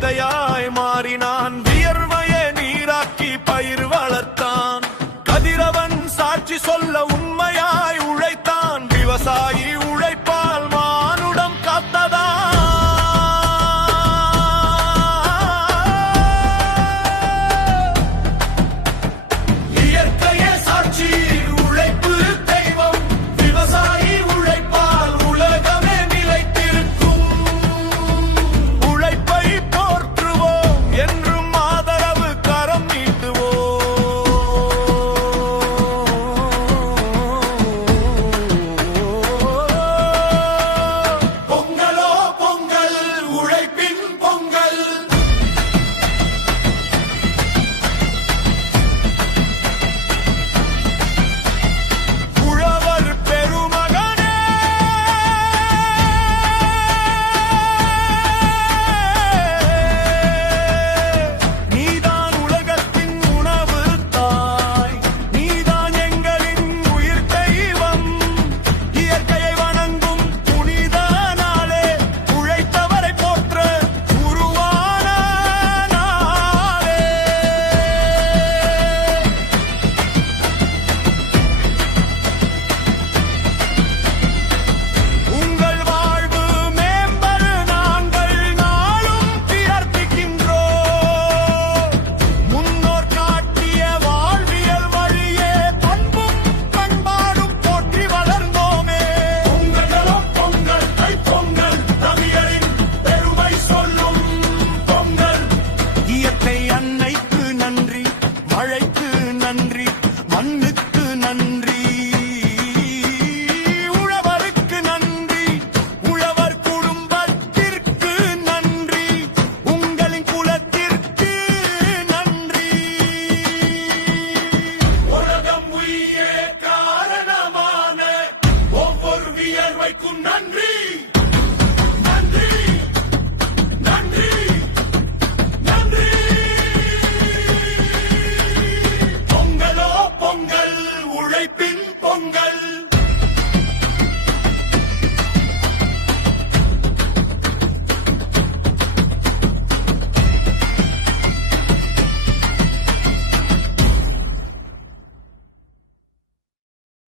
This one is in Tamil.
விதையாய் மாறினான், வியர்வையை நீராக்கி பயிர் வளர்த்தான். கதிரவன் சாட்சி சொல்ல உண்மையாய் உழைத்தான், விவசாயி உழைப்பால் மானுடம் காத்ததான். இயற்கையே சாட்சி, உழைப்பு தெய்வம், விவசாயி உழைப்பால் உலகமே நிலைத்திருக்கும். உழைப்பை போற்றுவோம், என்றும் ஆதரவு கரம் நீட்டுவோம். பொங்கலோ பொங்கல், உழைப்பின் பொங்கல். உழவர் பெருமகனே, நீதான் உலகத்தின் உணவு தாய், நீதான் எங்களின் உயிர் தெய்வம். இயற்கையை வணங்கும் புனித நாளே, உழைத்தவரை போற்ற உருவான நாளே. உங்கள் வாழ்வு மேம்பட நாங்கள் நாளும் பிரார்த்திக்கின்றோம். முன்னோர் காட்டிய வாழ்வியல் வழியே பண்பும் பண்பாடும் போற்றி வளர்ந்தோமே. பொங்கலோ பொங்கல், தைப்பொங்கல், தமிழரின் பெருமை சொல்லும் பொங்கல். இயற்கை அன்னைக்கு நன்றி, மழைக்கு நன்றி, மண்ணுக்கு நன்றி, உழவருக்கு நன்றி, உழவர் குடும்பத்திற்கு நன்றி, உங்களின் குலத்திற்கு நன்றி. உலகம் உயிரே காரணமான ஒவ்வொரு வியர்வைக்கும் நன்றி.